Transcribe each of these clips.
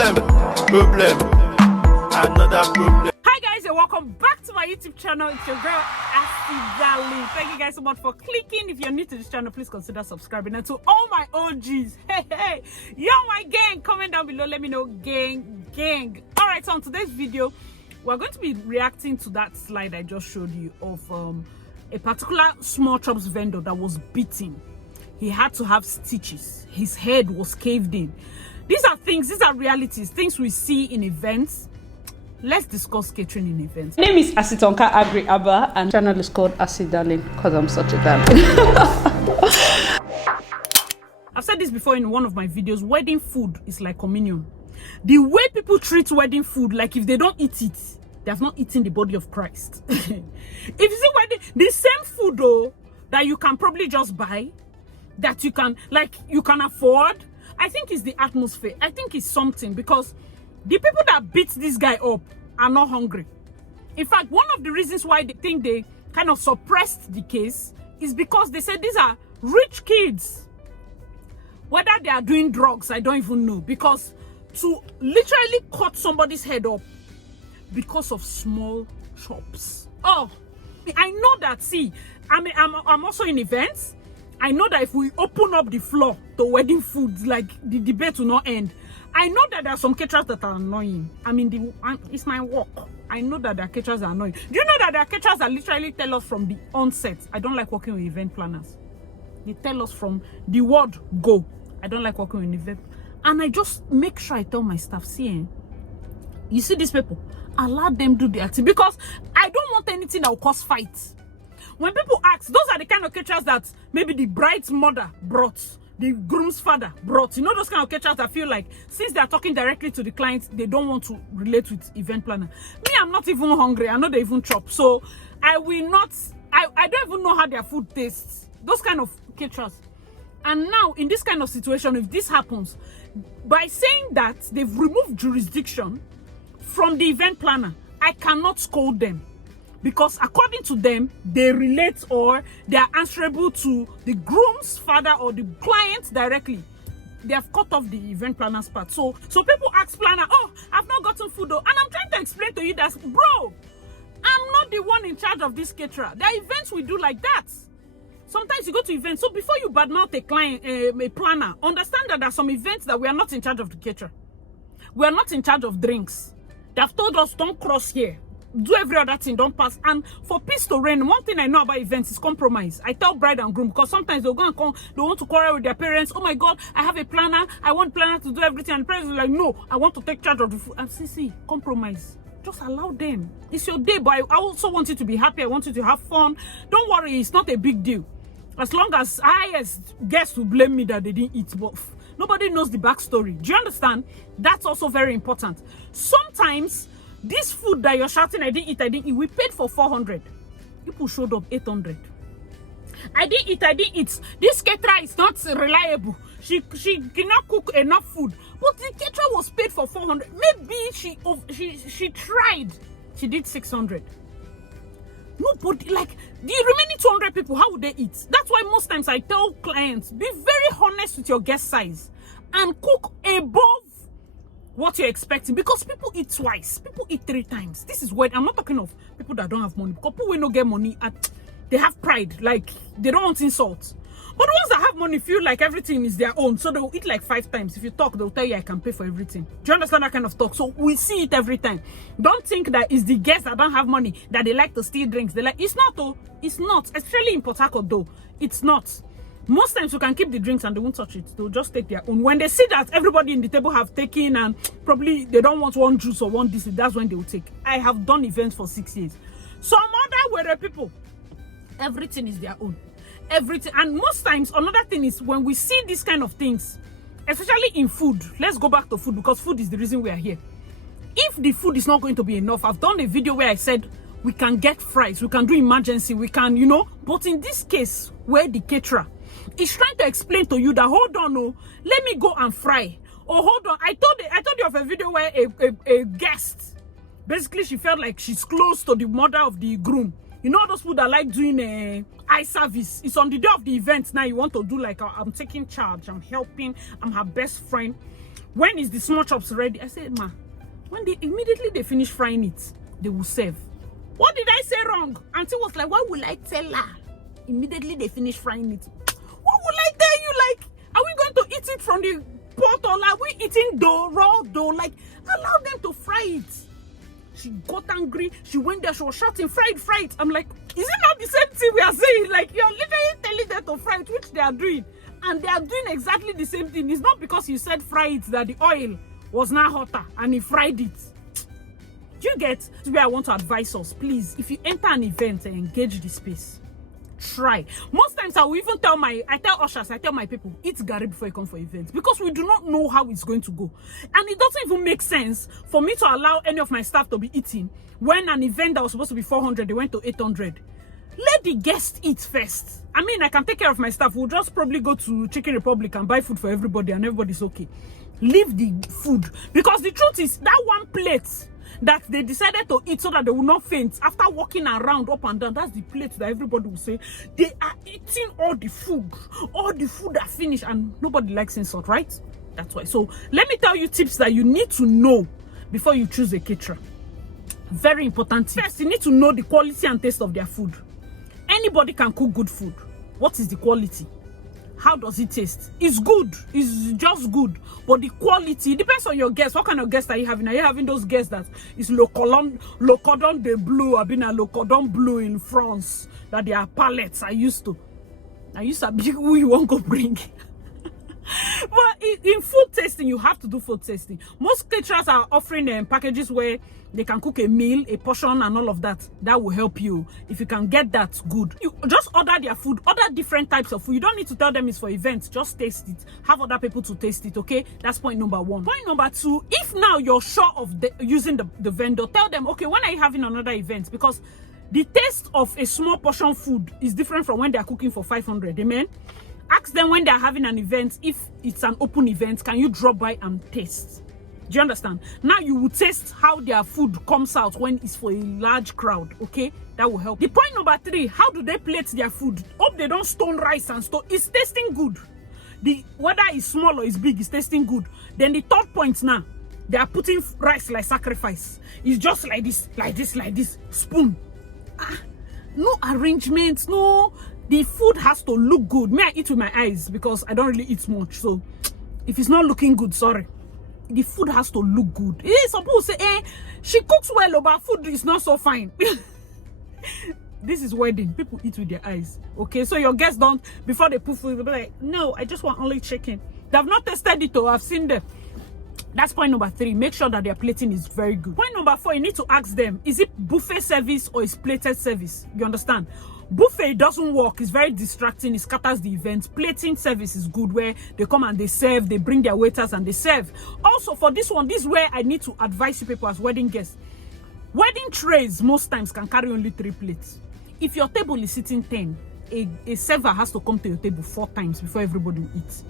another problem. Hi guys, and welcome back to my YouTube channel. It's your girl Darling. Thank you guys so much for clicking. If you're new to this channel, please consider subscribing. And to all my OGs, hey, you're my gang, comment down below, let me know, gang. All right, so on today's video, we're going to be reacting to that slide I just showed you of a particular small chops vendor that was beaten. He had to have stitches. His head was caved in. These are realities, things we see in events. Let's discuss catering in events. My name is Asitonka Agri Abba, and channel is called Darling because I'm such a darling. I've said this before in one of my videos. Wedding food is like communion. The way people treat wedding food, like if they don't eat it, they have not eaten the body of Christ. If you see wedding, the same food though that you can probably just buy, that you can afford, I think it's the atmosphere. I think it's something, because the people that beat this guy up are not hungry. In fact, one of the reasons why they think they kind of suppressed the case is because they said these are rich kids. Whether they are doing drugs, I don't even know. Because to literally cut somebody's head up because of small chops. Oh, I know that. See, I'm also in events. I know that if we open up the floor to wedding food, like the debate will not end. I know that there are some caterers that are annoying. I mean, it's my work. I know that there are caterers that are annoying. Do you know that there are caterers that literally tell us from the onset, I don't like working with event planners. They tell us from the word go, I don't like working with event. And I just make sure I tell my staff, see, you see these people, allow them do their thing, because I don't want anything that will cause fights. When people ask, those are the kind of caterers that maybe the bride's mother brought, the groom's father brought. You know, those kind of caterers that feel like since they are talking directly to the client, they don't want to relate with event planner. Me, I'm not even hungry. I know they even chop. So I will not, I don't even know how their food tastes. Those kind of caterers. And now in this kind of situation, if this happens, by saying that they've removed jurisdiction from the event planner, I cannot scold them. Because according to them, they relate or they are answerable to the groom's father or the client directly. They have cut off the event planner's part. So people ask planner, oh, I've not gotten food though. And I'm trying to explain to you that, bro, I'm not the one in charge of this caterer. There are events we do like that. Sometimes you go to events. So before you badmouth a client, a planner, understand that there are some events that we are not in charge of the caterer. We are not in charge of drinks. They have told us, don't cross here. Do every other thing, don't pass. And for peace to reign, one thing I know about events is compromise. I tell bride and groom, because sometimes they'll go and come, they want to quarrel with their parents. Oh my God, I have a planner. I want planner to do everything. And the parents are like, no, I want to take charge of the food. And see, compromise. Just allow them. It's your day, but I also want you to be happy. I want you to have fun. Don't worry, it's not a big deal. As long as guests will blame me that they didn't eat, but nobody knows the backstory. Do you understand? That's also very important. Sometimes this food that you're shouting, I didn't eat, we paid for 400. People showed up 800. I didn't eat. This caterer is not reliable. She cannot cook enough food. But the caterer was paid for 400. Maybe she tried. She did 600. Nobody, like the remaining 200 people, how would they eat? That's why most times I tell clients, be very honest with your guest size and cook above what you're expecting, because people eat twice, people eat 3 times. This is what I'm not talking of people that don't have money, because people will not get money they have pride, like they don't want insult. But the ones that have money feel like everything is their own, so they'll eat like 5 times. If you talk, they'll tell you I can pay for everything. Do you understand that kind of talk? So we see it every time. Don't think that it's the guests that don't have money that they like to steal drinks. They like, it's not though. It's not, especially in Port Harcourt though. It's not. Most times you can keep the drinks and they won't touch it. They'll just take their own. When they see that everybody in the table have taken and probably they don't want one juice or one this, that's when they will take. I have done events for 6 years. Some other were people, everything is their own. Everything. And most times, another thing is when we see these kind of things, especially in food, let's go back to food, because food is the reason we are here. If the food is not going to be enough, I've done a video where I said we can get fries, we can do emergency, we can, you know, but in this case where the caterer is trying to explain to you that, hold on, oh, let me go and fry, or hold on, I told you of a video where a guest, basically she felt like she's close to the mother of the groom. You know those people that like doing eye service. It's on the day of the event now. You want to do like, I'm taking charge, I'm helping, I'm her best friend. when is the small chops ready? I said, ma, when they immediately they finish frying it, they will serve. What did I say wrong? Auntie was like, what will I tell her? Immediately they finish frying it. What will I tell you? Like, are we going to eat it from the pot, or are we eating dough, raw dough? Like, allow them to fry it. She got angry. She went there. She was shouting, fry it. I'm like, is it not the same thing we are saying? Like, you're literally telling them to fry it, which they are doing. And they are doing exactly the same thing. It's not because you said fry it that the oil was now hotter and he fried it. Do you get? This is where I want to advise us. Please, if you enter an event and engage the space, try. Most times I will even tell ushers, I tell my people, eat garri before you come for events, because we do not know how it's going to go. And it doesn't even make sense for me to allow any of my staff to be eating when an event that was supposed to be 400, they went to 800. Let the guests eat first. I mean, I can take care of my staff. We'll just probably go to Chicken Republic and buy food for everybody and everybody's okay. Leave the food. Because the truth is, that one plate that they decided to eat so that they will not faint after walking around up and down, that's the plate that everybody will say, they are eating all the food. All the food are finished, and nobody likes insult, right? That's why. So let me tell you tips that you need to know before you choose a caterer. Very important tips. First, you need to know the quality and taste of their food. Anybody can cook good food. What is the quality? How does it taste? It's good. It's just good. But the quality depends on your guests. What kind of guests are you having? Are you having those guests that is le cordon bleu? I've been a le cordon bleu in France. That they are palettes. I used to be who you want to bring. But in food tasting, you have to do food tasting. Most caterers are offering packages where they can cook a meal, a portion, and all of that. That will help you. If you can get that, good. You just order their food, order different types of food. You don't need to tell them it's for events. Just taste it. Have other people to taste it, okay? That's point number one. Point number two, if now you're sure of using the vendor, tell them, okay, when are you having another event? Because the taste of a small portion food is different from when they're cooking for 500, amen? Ask them when they're having an event, if it's an open event, can you drop by and taste? Do you understand? Now you will taste how their food comes out when it's for a large crowd, okay? That will help. The point number three, how do they plate their food? Hope they don't stone rice and stone. It's tasting good. Whether it's small or it's big, it's tasting good. Then the third point now, they are putting rice like sacrifice. It's just like this, spoon. No arrangements, no. The food has to look good. May I eat with my eyes because I don't really eat much. So if it's not looking good, sorry. The food has to look good. Some people say, she cooks well, but food is not so fine. This is wedding. People eat with their eyes. Okay, so your guests don't, before they put food, they'll be like, no, I just want only chicken. They've not tested it, though. I've seen them. That's point number three. Make sure that their plating is very good. Point number four, you need to ask them, is it buffet service or is plated service? You understand? Buffet doesn't work. It's very distracting. It scatters the event. Plating service is good, where they come and they serve, they bring their waiters and they serve. Also, for this one, this is where I need to advise you people as wedding guests. Wedding trays most times can carry only 3 plates. If your table is sitting 10, a server has to come to your table 4 times before everybody will eat.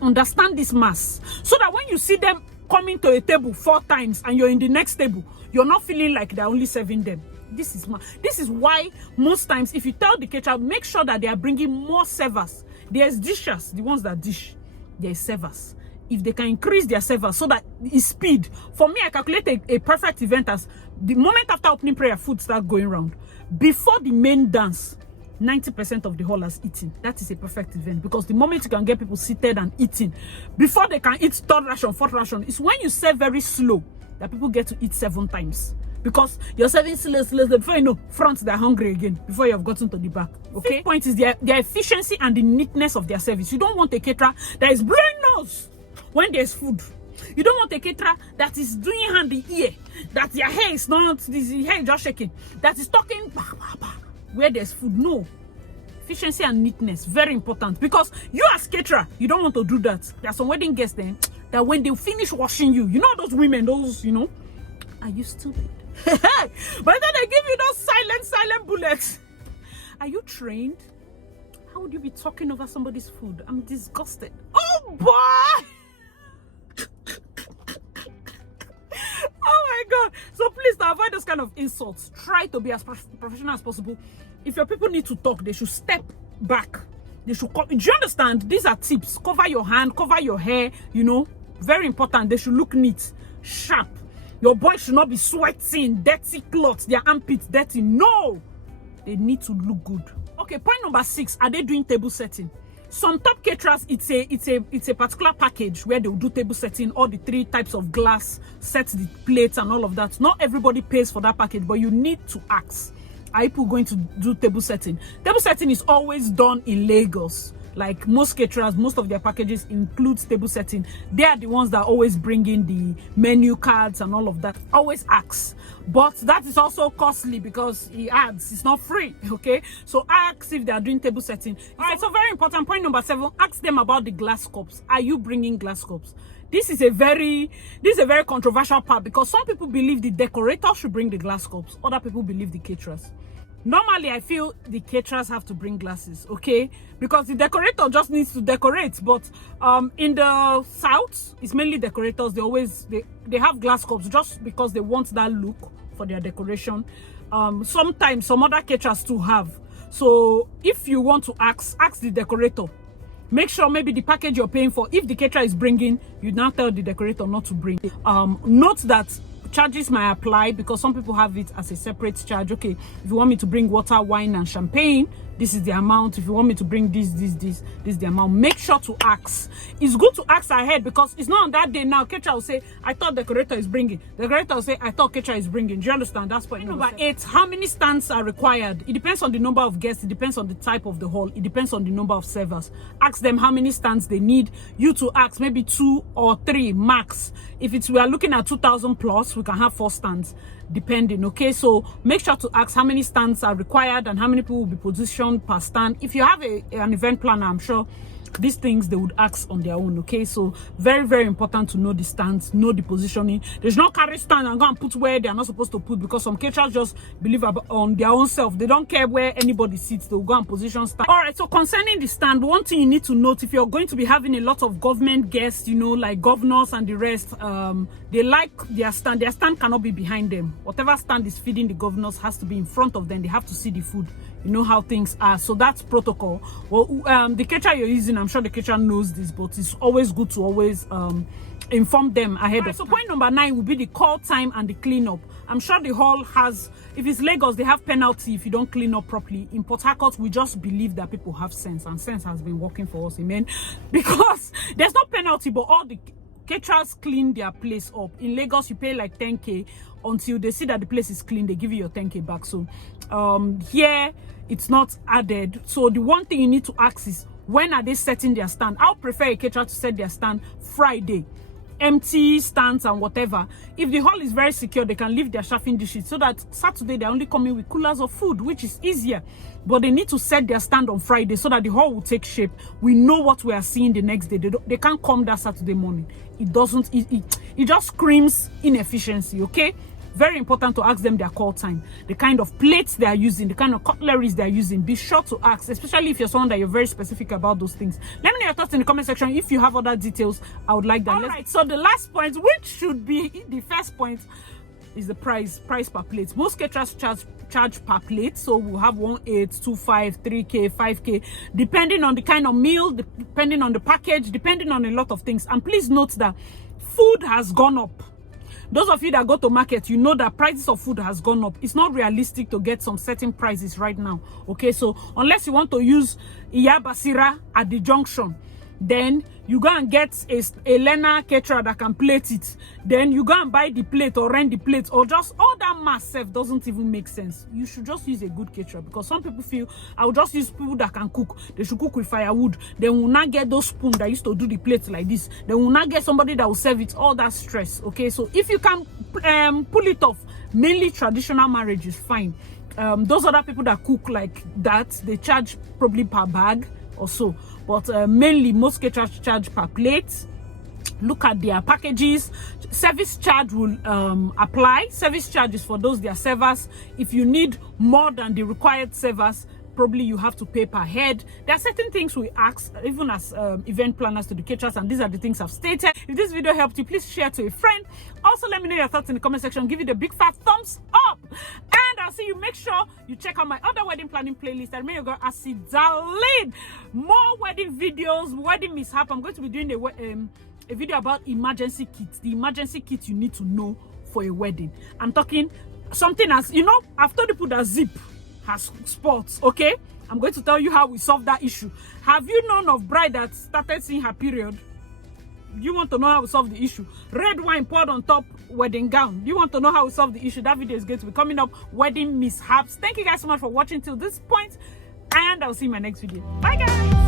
Understand this mass, so that when you see them coming to a table 4 times and you're in the next table, you're not feeling like they're only serving them. This is why most times, if you tell the caterer, make sure that they are bringing more servers. There's dishers, the ones that dish. There's servers. If they can increase their servers so that it's speed. For me, I calculate a perfect event as the moment after opening prayer, food starts going around. Before the main dance, 90% of the hall has eaten. That is a perfect event, because the moment you can get people seated and eating, before they can eat 3rd ration, 4th ration, it's when you serve very slow that people get to eat 7 times. Because you're serving slow, before you know, front, they're hungry again, before you have gotten to the back. Okay? Fifth point is their efficiency and the neatness of their service. You don't want a caterer that is blowing nose when there's food. You don't want a caterer that is doing hand the ear, that their hair is not, this hair is just shaking, that is talking where there's food. No. Efficiency and neatness, very important. Because you as caterer, you don't want to do that. There are some wedding guests then that when they finish washing you, you know those women, those, you know, are you stupid? But then they give you those silent bullets. Are you trained? How would you be talking over somebody's food? I'm disgusted. Oh boy! Oh my god. So please, to avoid those kind of insults, try to be as professional as possible. If your people need to talk, they should step back. They should come. Do you understand? These are tips. Cover your hand, cover your hair, you know. Very important. They should look neat, sharp. Your boys should not be sweating, dirty clothes, their armpits dirty. No, they need to look good. Okay, point number 6. Are they doing table setting? Some top caterers, it's a particular package where they will do table setting, all the 3 types of glass, set the plates and all of that. Not everybody pays for that package, but you need to ask, are people going to do table setting? Table setting is always done in Lagos. Like most caterers, most of their packages includes table setting. They are the ones that always bring in the menu cards and all of that. Always ask. But that is also costly because he adds, it's not free, okay? So ask if they are doing table setting. All right, so very important. Point number 7, ask them about the glass cups. Are you bringing glass cups? This is a very controversial part because some people believe the decorator should bring the glass cups. Other people believe the caterers. Normally, I feel the caterers have to bring glasses, okay? Because the decorator just needs to decorate. But in the South, it's mainly decorators. They have glass cups just because they want that look for their decoration. Sometimes some other caterers too have. So if you want to ask the decorator. Make sure maybe the package you're paying for, if the caterer is bringing, you now tell the decorator not to bring. Note that charges might apply because some people have it as a separate charge. Okay, if you want me to bring water, wine and champagne, this is the amount. If you want me to bring this is the amount. Make sure to ask. It's good to ask ahead because it's not on that day now. Caterer will say, I thought decorator is bringing. The decorator will say, I thought caterer is bringing. Do you understand? That's point number 8. How many stands are required? It depends on the number of guests. It depends on the type of the hall. It depends on the number of servers. Ask them how many stands they need. You to ask maybe 2 or 3 max. If we are looking at 2,000 plus, we can have 4 stands. Depending, okay? So make sure to ask how many stands are required and how many people will be positioned per stand. If you have an event planner, I'm sure these things they would ask on their own, okay? So very important to know the stands, know the positioning. There's no carry stand and go and put where they are not supposed to put because some caterers just believe on their own self. They don't care where anybody sits. They'll go and position stand. All right, so concerning the stand, one thing you need to note, if you're going to be having a lot of government guests, you know, like governors and the rest, they like their stand cannot be behind them. Whatever stand is feeding the governors has to be in front of them. They have to see the food. You know how things are, so that's protocol. Well, the caterer you're using, I'm sure the caterer knows this, but it's always good to always inform them ahead of time. So point number 9 will be the call time and the cleanup. I'm sure the hall has, if it's Lagos, they have penalty if you don't clean up properly. In Port Harcourt, we just believe that people have sense, and sense has been working for us, amen. Because there's no penalty, but all the caterers clean their place up. In Lagos, you pay like 10K until they see that the place is clean. They give you your 10K back. So here it's not added. So the one thing you need to ask is, when are they setting their stand? I'll prefer a caterer to set their stand Friday. Empty stands and whatever. If the hall is very secure, they can leave their chafing dishes so that Saturday they're only coming with coolers of food, which is easier. But they need to set their stand on Friday so that the hall will take shape. We know what we are seeing the next day. They can't come that Saturday morning. It doesn't, it just screams inefficiency, okay? Very important to ask them their call time, the kind of plates they are using, the kind of cutleries they are using. Be sure to ask, especially if you're someone that you're very specific about those things. Let me know your thoughts in the comment section. If you have other details, I would like that. All right, so the last point, which should be the first point, is the price per plate. Most caterers charge per plate, so we'll have 1.8, 2.5, 3K, 5K, depending on the kind of meal, depending on the package, depending on a lot of things. And please note that food has gone up. Those of you that go to market, you know that prices of food has gone up. It's not realistic to get some certain prices right now, okay? So unless you want to use Iyabasira at the junction, then you go and get a learner caterer that can plate it. Then you go and buy the plate or rent the plate, or just all that mass self doesn't even make sense. You should just use a good caterer, because some people feel, I will just use people that can cook. They should cook with firewood. They will not get those spoons that used to do the plates like this. They will not get somebody that will serve it. All that stress, okay? So if you can pull it off, mainly traditional marriage is fine. Those other people that cook like that, they charge probably per bag or so. But mainly most caterers charge per plate. Look at their packages. Service charge will apply. Service charge is for those their servers. If you need more than the required servers, probably you have to pay per head. There are certain things we ask, even as event planners, to the caterers, and these are the things I've stated. If this video helped you, please share to a friend. Also, let me know your thoughts in the comment section. Give it a big fat thumbs up, and I'll see you. Make sure you check out my other wedding planning playlist. I remember your girl Asidaline. More wedding videos, wedding mishap. I'm going to be doing a video about emergency kits, the emergency kit you need to know for a wedding. I'm talking something as, you know, I've told people that zip has spots, okay? I'm going to tell you how we solve that issue. Have you known of bride that started seeing her period? You want to know how we solve the issue? Red wine poured on top wedding gown. You want to know how we solve the issue? That video is going to be coming up. Wedding mishaps. Thank you guys so much for watching till this point, and I'll see you in my next video. Bye guys.